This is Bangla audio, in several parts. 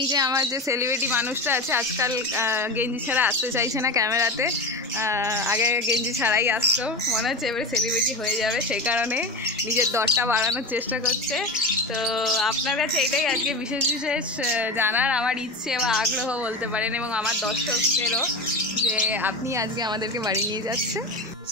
এই যে আমার যে সেলিব্রিটি মানুষটা আছে আজকাল গেঞ্জি ছাড়া আসতে চাইছে না ক্যামেরাতে। আগে গেঞ্জি ছাড়াই আসতো, মনে হচ্ছে এবারে সেলিব্রিটি হয়ে যাবে, সেই কারণে নিজের দরটা বাড়ানোর চেষ্টা করছে। তো আপনার কাছে এটাই আজকে বিশেষ বিশেষ জানার আমার ইচ্ছে বা আগ্রহ বলতে পারেন, এবং আমার দর্শকদেরও, যে আপনি আজকে আমাদেরকে বাড়ি নিয়ে যাচ্ছে।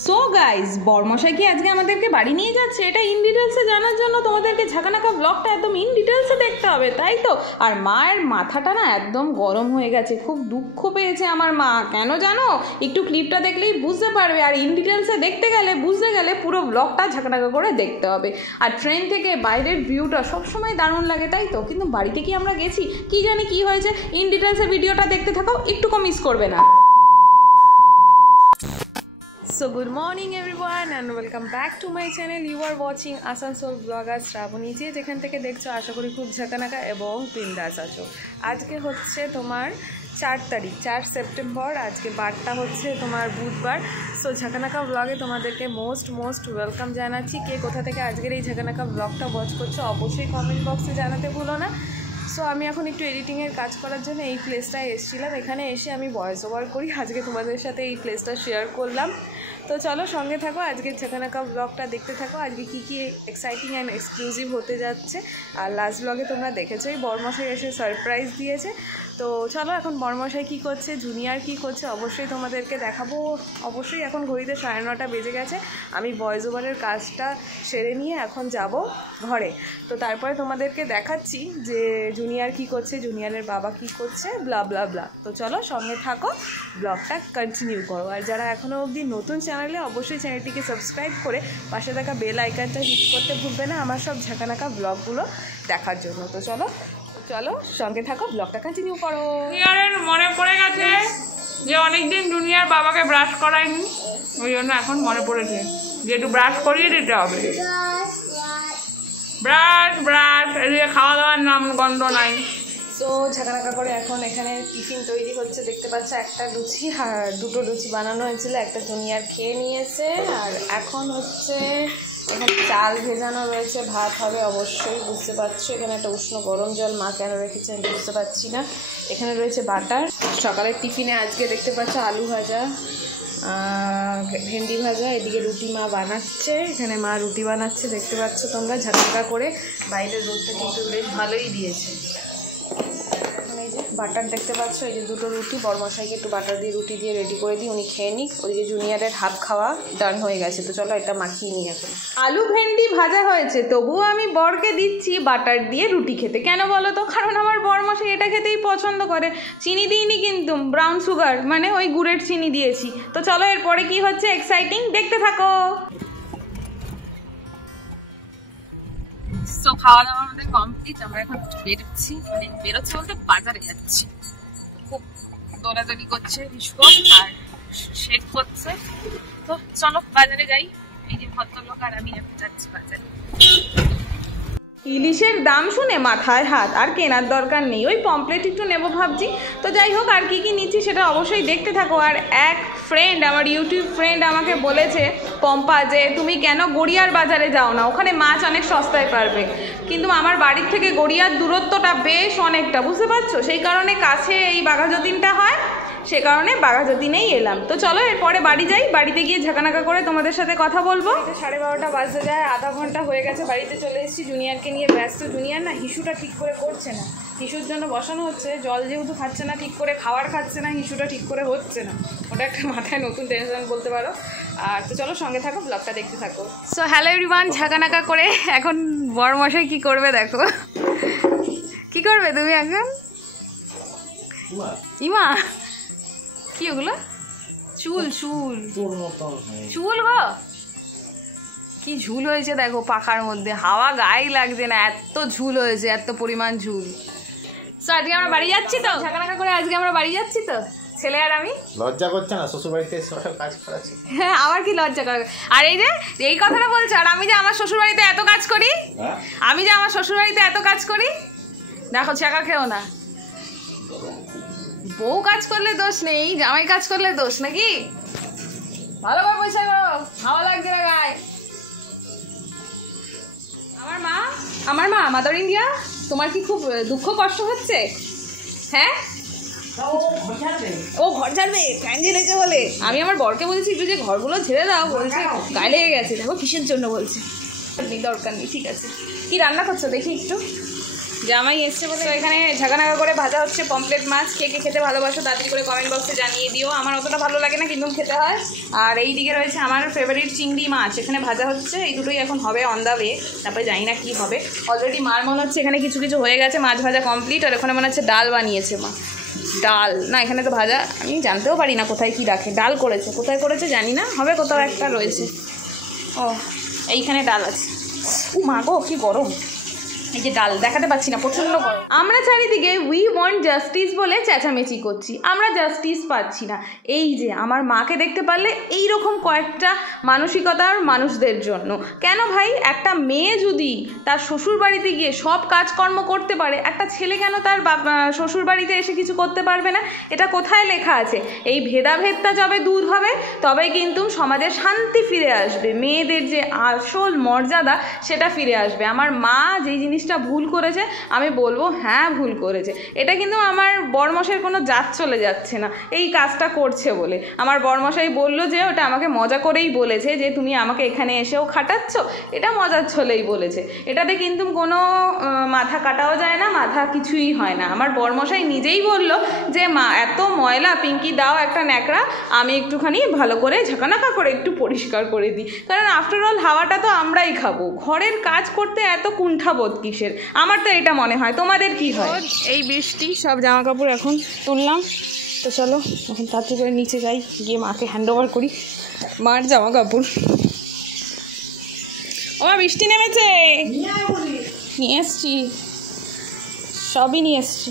সো গাইজ, বরমশাই কি আজকে আমাদেরকে বাড়ি নিয়ে যাচ্ছে এটা ইন ডিটেলসে জানার জন্য তোমাদেরকে ঝাঁকানাকা ব্লগটা একদম ইন ডিটেলসে দেখতে হবে, তাই তো? আর মায়ের মাথাটা না একদম গরম হয়ে গেছে, খুব দুঃখ পেয়েছে আমার মা। কেন জানো? একটু ক্লিপটা দেখলেই বুঝতে পারবে। আর ইন ডিটেলসে দেখতে গেলে, বুঝতে গেলে পুরো ব্লগটা ঝাঁকানাকা করে দেখতে হবে। আর ট্রেন থেকে বাইরের ভিউটা সবসময় দারুণ লাগে, তাই তো? কিন্তু বাড়িতে কি আমরা গেছি, কি জানি কি হয়েছে, ইন ডিটেলসে ভিডিওটা দেখতে থাকো, একটুকু মিস করবে না। So good morning everyone and welcome back to my channel. You are watching Asansol Vlogger Shravani ji, যেখান থেকে দেখছো আশা করি খুব ঝাঁকানাকা এবং বিন্দাস আছো। আজকে হচ্ছে তোমার 4 তারিখ, 4 সেপ্টেম্বর। আজকে বারটা হচ্ছে তোমার বুধবার। সো ঝাঁকানাকা ব্লগে তোমাদেরকে মোস্ট ওয়েলকাম জানাচ্ছি। কে কোথা থেকে আজকের এই ঝাঁকানাকা ব্লগটা ওয়াচ করছো অবশ্যই কমেন্ট বক্সে জানাতে ভুলো না। সো আমি এখন একটু এডিটিংয়ের কাজ করার জন্য এই প্লেসটায় এসেছিলাম। এখানে এসে আমি ভয়েস ওভার করি, আজকে তোমাদের সাথে এই প্লেসটা শেয়ার করলাম। তো চলো সঙ্গে থাকো, আজকের ঝাঁকানাকা ব্লগটা দেখতে থাকো। আজকে কী কী এক্সাইটিং অ্যান্ড এক্সক্লুসিভ হতে যাচ্ছে। আর লাস্ট ব্লগে তোমরা দেখেছোই বরমশাই এসে সারপ্রাইজ দিয়েছে। তো চলো এখন বরমশাই কী করছে, জুনিয়র কী করছে অবশ্যই তোমাদেরকে দেখাবো। অবশ্যই এখন ঘড়িতে 9:30 বেজে গেছে। আমি ভয়েস ওভারের কাজটা সেরে নিয়ে এখন যাব ঘরে। তো তারপরে তোমাদেরকে দেখাচ্ছি যে জুনিয়র কী করছে, জুনিয়রের বাবা কী করছে, ব্লা ব্লা ব্লা। তো চলো সঙ্গে থাকো, ব্লগটা কন্টিনিউ করো। আর যারা এখনও অবধি নতুন চ্যানেলে, অবশ্যই চ্যানেলটিকে সাবস্ক্রাইব করে পাশে থাকা বেল আইকনটা হিট করতে ভুলবে না আমার সব ঝাঁকানাকা ব্লগগুলো দেখার জন্য। তো চলো সঙ্গে থাকো, ব্লগটা কন্টিনিউ করো। জুনিয়রের মনে পড়ে গেছে যে অনেকদিন জুনিয়র বাবাকে ব্রাশ করায়নি, ওই জন্য এখন মনে পড়েছে যে একটু ব্রাশ করিয়ে দিতে হবে। ব্রাশ এদিকে খাওয়া দাওয়ার নাম গন্ধ নাই। সো ঝাঁকানাকা করে এখন এখানে টিফিন তৈরি হচ্ছে, দেখতে পাচ্ছ। একটা লুচি আর 2টো লুচি বানানো হয়েছিল, একটা জুনিয়র খেয়ে নিয়েছে। আর এখন হচ্ছে এখানে চাল ভেজানো রয়েছে, ভাত হবে অবশ্যই, বুঝতে পারছো। এখানে একটা উষ্ণ গরম জল মা কেন রেখেছে আমি বুঝতে পারছি না। এখানে রয়েছে বাটার। সকালের টিফিনে আজকে দেখতে পাচ্ছ আলু ভাজা, ভেন্ডি ভাজা। এদিকে রুটি মা বানাচ্ছে, এখানে মা রুটি বানাচ্ছে, দেখতে পাচ্ছ তোমরা ঝাঁকানাকা করে। বাইরের রোদটা কিন্তু বেশ ভালোই দিয়েছে। এই যে বাটার দেখতে পাচ্ছ, এই যে 2টো রুটি, বরমশাইকে একটু বাটার দিয়ে রুটি দিয়ে রেডি করে দিই, উনি খেয়ে নিক। ওইদিকে জুনিয়রের হাফ খাওয়া ডান হয়ে গেছে। তো চলো এটা মাখিয়ে নিই এখন। আলু ভেন্ডি ভাজা হয়েছে, তবুও আমি বরকে দিচ্ছি বাটার দিয়ে রুটি খেতে। কেন বলো তো? কারণ আমার বরমশাই এটা খেতেই পছন্দ করে। চিনি দিইনি কিন্তু, ব্রাউন সুগার মানে ওই গুড়ের চিনি দিয়েছি। তো চলো এরপরে কি হচ্ছে এক্সাইটিং, দেখতে থাকো। তো খাওয়া দাওয়া আমাদের কমপ্লিট, আমরা এখন বেরোচ্ছি, মানে বেরোচ্ছি বলতে বাজারে যাচ্ছি। খুব দৌড়াদৌড়ি করছে বিস্কুট আর শেক করছে। তো চলো বাজারে যাই। এই যে ভদ্রলোক আর আমি এখন যাচ্ছি বাজারে। ইলিশের দাম শুনে মাথায় হাত, আর কেনার দরকার নেই, ওই পমপ্লেট একটু নেবো ভাবছি। তো যাই হোক, আর কি কি নিচ্ছি সেটা অবশ্যই দেখতে থাকো। আর এক ফ্রেন্ড, আমার ইউটিউব ফ্রেন্ড আমাকে বলেছে, পম্পা, যে তুমি কেন গড়িয়ার বাজারে যাও না, ওখানে মাছ অনেক সস্তায় পারবে। কিন্তু আমার বাড়ির থেকে গড়িয়ার দূরত্বটা বেশ অনেকটা, বুঝতে পারছো। সেই কারণে কাছে এই বাঘাযতীনটা হয়, সে কারণে বাঘাযতীনেই এলাম। তো চলো এরপরে বাড়ি যাই, বাড়িতে গিয়ে ঝাঁকানাকা করে তোমাদের সাথে কথা বলবো। 12:30 বাজতে যায়, আধা ঘন্টা হয়ে গেছে বাড়িতে চলে এসেছি। জুনিয়রকে নিয়ে ব্যস্ত। জুনিয়র না হিসুটা ঠিক করে করছে না, হিসুর জন্য বসানো হচ্ছে। জল যেহেতু খাচ্ছে না ঠিক করে, খাবার খাচ্ছে না, হিসুটা ঠিক করে হচ্ছে না, ওটা একটা মাথায় নতুন টেনশন বলতে পারো। আর তো চলো সঙ্গে থাকো, ব্লগটা দেখতে থাকো। সো হ্যালো এভরিওয়ান, ঝাঁকানাকা করে এখন বরমশাই কি করবে দেখো। কি করবে তুমি এখন? ইমা কি ওগুলো? চুল গো, কি ঝুল হয়েছে দেখো পাখার মধ্যে, হাওয়া গায়ে লাগছে না, এত ঝুল হয়েছে, এত পরিমাণ ঝুল। তো আজকে আমরা বাড়ি যাচ্ছি, তো ঝাঁকানাকা করে আজকে আমরা বাড়ি যাচ্ছি। তো ছেলে আর আমি। লজ্জা করছে না শ্বশুর বাড়িতে কাজ করাচ্ছি? হ্যাঁ, আমার কি লজ্জা করে? আর এই যে এই কথাটা বলছো, আর আমি যে আমার শ্বশুর বাড়িতে এত কাজ করি, আমি যে আমার শ্বশুর বাড়িতে এত কাজ করি, দেখো চাকা খেও না। বউ কাজ করলে দোষ নেই, জামাই কাজ করলে দোষ নাকি? ভালো করে পয়সা করো, হাওয়া লাগছে না গায়ে। আমার মা মাদার ইন্ডিয়া, তোমার কি খুব দুঃখ কষ্ট হচ্ছে? হ্যাঁ ও ঘর ঝাড়বে, ফ্যান ঝেড়েছে বলে। আমি আমার বরকে বলছি একটু যে ঘরগুলো ঝেড়ে দাও, বলছে গায়ে লেগে গেছে। দেখো কিসের জন্য বলছে, দরকার নেই। ঠিক আছে, কি রান্না করছো দেখি একটু। জামাই এসছে বলে এখানে ঝাঁকানাকা করে ভাজা হচ্ছে পমফ্লেট মাছ। কে কে খেতে ভালোবাসো তাড়াতাড়ি করে কমেন্ট বক্সে জানিয়ে দিও। আমার অতটা ভালো লাগে না, কিন্তু খেতে হয়। আর এই দিকে রয়েছে আমার ফেভারিট চিংড়ি মাছ, এখানে ভাজা হচ্ছে। এই দুটোই এখন হবে অন দ্য ওয়ে, তারপরে জানি না কী হবে। অলরেডি মার মনে হচ্ছে এখানে কিছু কিছু হয়ে গেছে, মাছ ভাজা কমপ্লিট। আর ওখানে মনে হচ্ছে ডাল বানিয়েছে মা। ডাল না, এখানে তো ভাজা, আমি জানতেও পারি না কোথায় কি রাখে। ডাল করেছে, কোথায় করেছে জানি না, হবে কোথাও একটা রয়েছে। ও এইখানে ডাল আছে। ও মা গো কি গরম, এই যে ডাল দেখাতে পাচ্ছি না, প্রচণ্ড গরম। আমরা চারিদিকে উই ওয়ান্ট জাস্টিস বলে চেঁচামেচি করছি, আমরা জাস্টিস পাচ্ছি না। এই যে আমার মাকে দেখতে পারলে এইরকম কয়েকটা মানসিকতার মানুষদের জন্য। কেন ভাই, একটা মেয়ে যদি তার শ্বশুর বাড়িতে গিয়ে সব কাজকর্ম করতে পারে, একটা ছেলে কেন তার শ্বশুর বাড়িতে এসে কিছু করতে পারবে না? এটা কোথায় লেখা আছে? এই ভেদাভেদটা যবে দূর হবে তবেই কিন্তু সমাজে শান্তি ফিরে আসবে, মেয়েদের যে আসল মর্যাদা সেটা ফিরে আসবে। আমার মা যেই জিনিসটা ভুল করেছে আমি বলবো হ্যাঁ ভুল করেছে। এটা কিন্তু আমার বরমশাইয়ের কোনো জাত চলে যাচ্ছে না এই কাজটা করছে বলে। আমার বরমশাই বললো যে ওটা আমাকে মজা করেই বলেছে, যে তুমি আমাকে এখানে এসেও খাটাচ্ছ, এটা মজার ছলেই বলেছে। এটাতে কিন্তু কোনো মাথা কাটাও যায় না, মাথা কিছুই হয় না। আমার বরমশাই নিজেই বলল যে মা এত ময়লা, পিঙ্কি দাও একটা ন্যাকড়া, আমি একটুখানি ভালো করে ঝাঁকানাকা করে একটু পরিষ্কার করে দিই। কারণ আফটার অল হাওয়াটা তো আমরাই খাবো, ঘরের কাজ করতে এত কুণ্ঠাবোধ কিসের? আমার তো এটা মনে হয়, তোমাদের কি হয়? এই বৃষ্টি, সব জামা কাপড় এখন তুললাম। তো চলো এখন তাড়াতাড়ি করে নিচে যাই, গিয়ে মাকে হ্যান্ড ওভার করি মার জামা কাপড়। ও বৃষ্টি নেমেছে, নিয়ে এসছি, সবই নিয়ে এসছি।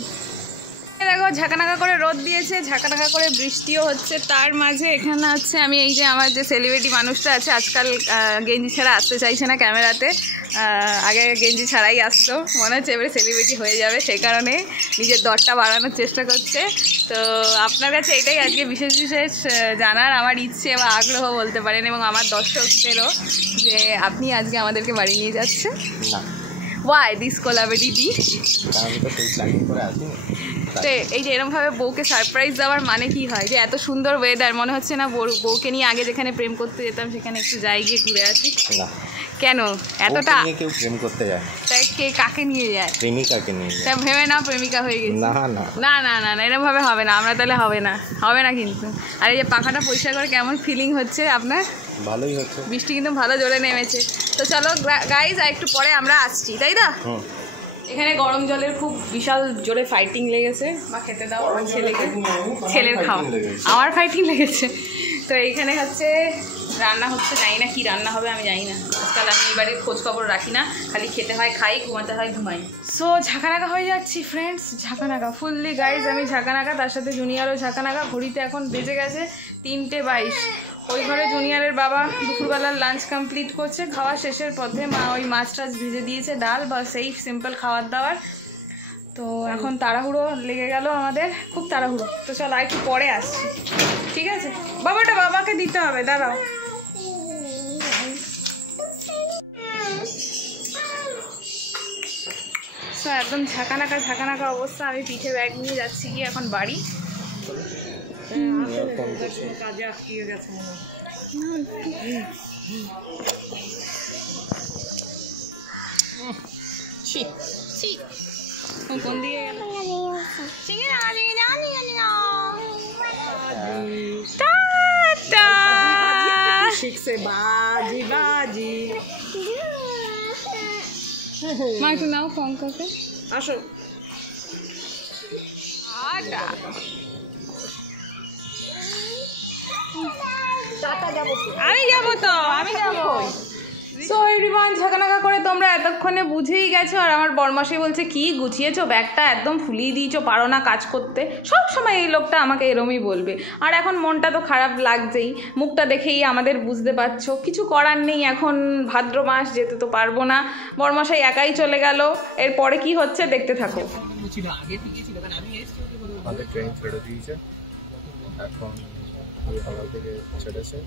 দেখো ঝাঁকানাকা করে রোদ দিয়েছে, ঝাঁকানাকা করে বৃষ্টিও হচ্ছে। তার মাঝে এখানে আছে আমি, এই যে আমার যে সেলিব্রিটি মানুষটা আছে, আজকাল গেঞ্জি ছাড়া আসতে চাইছে না ক্যামেরাতে। আগে গেঞ্জি ছাড়াই আসতো, মনে হচ্ছে এবারে সেলিব্রিটি হয়ে যাবে, সেই কারণে নিজের দরটা বাড়ানোর চেষ্টা করছে। তো আপনার কাছে এটাই আজকে বিশেষ বিশেষ জানার আমার ইচ্ছে বা আগ্রহ বলতে পারেন, এবং আমার দর্শকদেরও, যে আপনি আজকে আমাদেরকে বাড়ি নিয়ে যাচ্ছেন। ওয়াই দিস কোলাবিলিটি? তো এই যে এরকমভাবে বউকে সারপ্রাইজ দেওয়ার মানে কি হয়? যে এত সুন্দর ওয়েদার, মনে হচ্ছে না বউকে নিয়ে আগে যেখানে প্রেম করতে যেতাম সেখানে একটু যাই, গিয়ে ঘুরে আসি? কেন এতটা কেউ প্রেম করতে যায়? তাই কে কাকে নিয়ে যায়? প্রেমিকাকে নিয়ে যায়। তা ভেবে না প্রেমিকা হয়ে গেছে। না না না না না না, এরকম ভাবে হবে না, আমরা তাহলে হবে না, হবে না কিন্তু। আর এই যে পাখাটা পরিষ্কার করে কেমন ফিলিং হচ্ছে আপনার? ভালোই হচ্ছে, বৃষ্টি কিন্তু ভালো জোরে নেমেছে। তো চলো গাইজ, আর একটু পরে আমরা আসছি, তাই না? এখানে গরম জলের খুব বিশাল জোরে ফাইটিং লেগেছে। মা খেতে দাও আমার ছেলেকে, ছেলের খাওয়া, আমার ফাইটিং লেগেছে। তো এইখানে হচ্ছে রান্না হচ্ছে, জানি না কি রান্না হবে, আমি জানি না। আজকাল আমি এই বাড়ির খোঁজ খবর রাখি না, খালি খেতে হয় খাই, ঘুমাতে হয় ঘুমাই। সো ঝাঁকানাকা হয়ে যাচ্ছি ফ্রেন্ডস, ঝাঁকানাকা ফুললি গাইজ। আমি ঝাঁকানাকা, তার সাথে জুনিয়রও ঝাঁকানাকা। ঘড়িতে এখন বেজে গেছে 3:22। ওই ঘরে জুনিয়রের বাবা দুপুরবেলার লাঞ্চ কমপ্লিট করছে, খাওয়া শেষের পথে মা ওই মাছ টাছ ভেজে দিয়েছে, ডাল বা সেই সিম্পল খাবার দাবার। তো এখন তাড়াহুড়ো লেগে গেল আমাদের, খুব তাড়াহুড়ো। তো চল আর একটু পরে আসছি, ঠিক আছে? বাবাটা বাবাকে দিতে হবে, দাঁড়াও। একদম ঝাঁকানাকা ঝাঁকানাকা অবস্থা। আমি পিঠে ব্যাগ নিয়ে যাচ্ছি কি এখন বাড়ি। কাজে আটকিয়ে গেছে মনে হয়। কোন দিকে গেল? শিখছে বাজি বাজি। মা একটু নাও ফোন করতে, আসো। আমি যাবো তো, আমি যাবো। সো এভরিওয়ান, ঝাঁকানাকা করে তোমরা এতক্ষণে বুঝেই গেছো। আর আমার বরমাসি বলছে কি গুছিয়েছো ব্যাগটা, একদম ফুলিয়ে দিয়েছো, পারো না কাজ করতে। সব সময় এই লোকটা আমাকে এরমই বলবে। আর এখন মনটা তো খারাপ লাগছেই, মুখটা দেখেই আমাদের বুঝতে পারছো। কিছু করার নেই, এখন ভাদ্র মাস, যেতে তো পারবো না। বরমাসাই একাই চলে গেল, এরপরে কি হচ্ছে দেখতে থাকো। ট্রেন ছেড়ে দিয়েছে, এখন হাওড়া থেকে ছেড়েছে,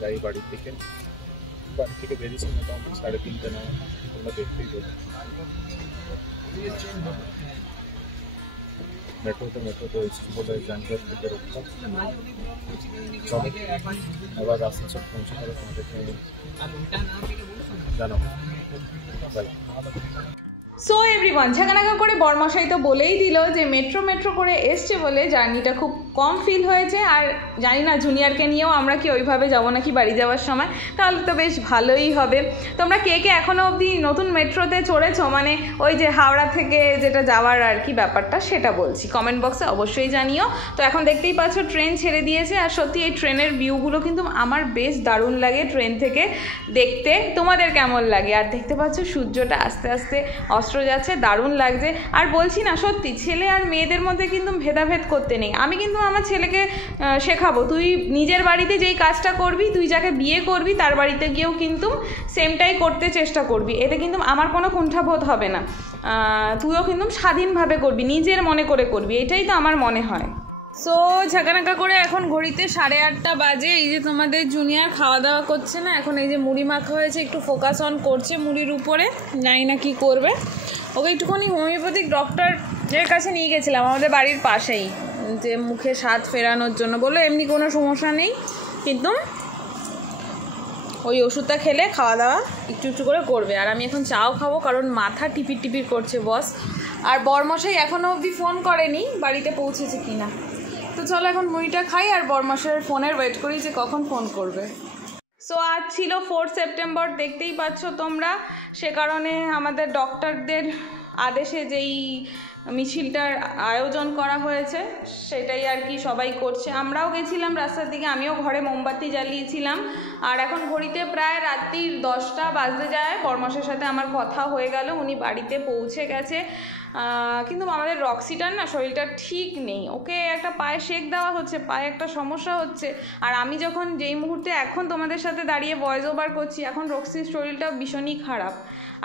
যাই বাড়ি থেকে বেরিয়েছি মোটামুটি 3:30 নাগাদ। তোমরা দেখতেই পাবে। মেট্রোতে এসছি বলে জানলার থেকে রুখতাম। চলো আবার আসানসোল পৌঁছে গেলে তোমাদেরকে জানাবো। বাই। সো এভরিওয়ান, ঝাঁকানাকা করে বরমশাই তো বলেই দিল যে মেট্রো করে এসছে বলে জার্নিটা খুব কম ফিল হয়েছে। আর জানি না জুনিয়রকে নিয়েও আমরা কি ওইভাবে যাবো নাকি বাড়ি যাওয়ার সময়, তাহলে তো বেশ ভালোই হবে। তোমরা কে এখনও অবধি নতুন মেট্রোতে চড়েছো, মানে ওই যে হাওড়া থেকে যেটা যাওয়ার আর কি ব্যাপারটা সেটা বলছি, কমেন্ট বক্সে অবশ্যই জানিও। তো এখন দেখতেই পাচ্ছ ট্রেন ছেড়ে দিয়েছে, আর সত্যি এই ট্রেনের ভিউগুলো কিন্তু আমার বেশ দারুণ লাগে ট্রেন থেকে দেখতে। তোমাদের কেমন লাগে? আর দেখতে পাচ্ছ সূর্যটা আস্তে আস্তে অস্ত যাচ্ছে, দারুণ লাগছে। আর বলছি না, সত্যি ছেলে আর মেয়েদের মধ্যে কিন্তু ভেদাভেদ করতে নেই। আমি কিন্তু আমার ছেলেকে শেখাবো, তুই নিজের বাড়িতে যেই কাজটা করবি, তুই যাকে বিয়ে করবি তার বাড়িতে গিয়েও কিন্তু সেমটাই করতে চেষ্টা করবি। এতে কিন্তু আমার কোনো কুণ্ঠাবোধ হবে না। তুইও কিন্তু স্বাধীনভাবে করবি, নিজের মনে করে করবি, এটাই তো আমার মনে হয়। সো ঝাঁকানাকা করে এখন ঘড়িতে 8:30 বাজে। এই যে তোমাদের জুনিয়র খাওয়া দাওয়া করছে না, এখন এই যে মুড়ি মাখা হয়েছে, একটু ফোকাস অন করছে মুড়ির উপরে, জানি না কী করবে। ওকে একটুখানি হোমিওপ্যাথিক ডক্টরের কাছে নিয়ে গেছিলাম আমাদের বাড়ির পাশেই, যে মুখে স্বাদ ফেরানোর জন্য। বললো এমনি কোনো সমস্যা নেই, কিন্তু ওই ওষুধটা খেলে খাওয়া দাওয়া একটু একটু করে করবে। আর আমি এখন চাও খাবো, কারণ মাথা টিপির করছে বস। আর বরমশাই এখনও অবধি ফোন করেনি বাড়িতে পৌঁছেছে কিনা। তো চলো এখন মুড়িটা খাই, আর বরমশাইয়ের ফোনের ওয়েট করি যে কখন ফোন করবে। সো আজ ছিল 4 সেপ্টেম্বর, দেখতেই পাচ্ছ তোমরা। সে কারণে আমাদের ডক্টরদের আদেশে যেই মিছিলটার আয়োজন করা হয়েছে সেটাই আর কি সবাই করছে। আমরাও গেছিলাম রাস্তার দিকে, আমিও ঘরে মোমবাতি জ্বালিয়েছিলাম। আর এখন ঘড়িতে প্রায় রাত্রির 10টা বাজতে যায়। বরমশের সাথে আমার কথা হয়ে গেল, উনি বাড়িতে পৌঁছে গেছে। কিন্তু আমাদের রক্সিটার না শরীরটা ঠিক নেই, ওকে একটা পায়ে শেক দেওয়া হচ্ছে, পায়ে একটা সমস্যা হচ্ছে। আর আমি যখন যেই মুহূর্তে এখন তোমাদের সাথে দাঁড়িয়ে ভয়েস ওভার করছি, এখন রক্সির শরীরটা ভীষণই খারাপ।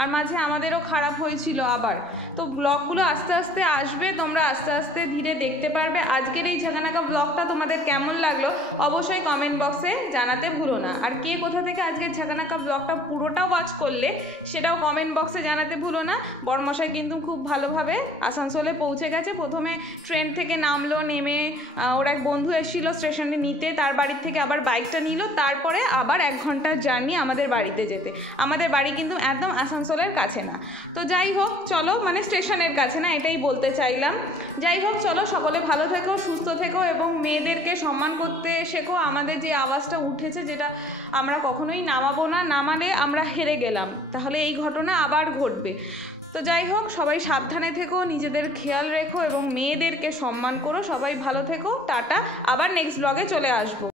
আর মাঝে আমাদেরও খারাপ হয়েছিল আবার। তো ব্লগগুলো আস্তে আস্তে আসবে, তোমরা আস্তে আস্তে ধীরে দেখতে পারবে। আজকের এই ঝাঁকানাকা ব্লগটা তোমাদের কেমন লাগলো অবশ্যই কমেন্ট বক্সে জানাতে ভুলো না। আর কে কোথা থেকে আজকের ঝাঁকানাকা ব্লগটা পুরোটা ওয়াচ করলে সেটাও কমেন্ট বক্সে জানাতে ভুলো না। বরমশাই কিন্তু খুব ভালোভাবে আসানসোলে পৌঁছে গেছে। প্রথমে ট্রেন থেকে নামলো, নেমে ওর এক বন্ধু এসেছিলো স্টেশনে নিতে, তার বাড়ির থেকে আবার বাইকটা নিল, তারপরে আবার 1 ঘন্টার জার্নি আমাদের বাড়িতে যেতে। আমাদের বাড়ি কিন্তু একদম আসানসোলের কাছে না। তো যাই হোক চলো, মানে স্টেশনের কাছে না, এটাই বলতে চাইলাম। যাই হোক চলো, সকলে ভালো থেকো, সুস্থ থেকো এবং মেয়েদেরকে সম্মান করতে শেখো। আমাদের যে আওয়াজটা উঠেছে, যেটা আমরা কখনোই নামাবো না, নামালে আমরা হেরে গেলাম, তাহলে এই ঘটনা আবার ঘটবে। তো যাই হোক, সবাই সাবধানে থেকো, নিজেদের খেয়াল রেখো এবং মেয়েদেরকে সম্মান করো। সবাই ভালো থেকো, টাটা। আবার নেক্সট ব্লগে চলে আসবো।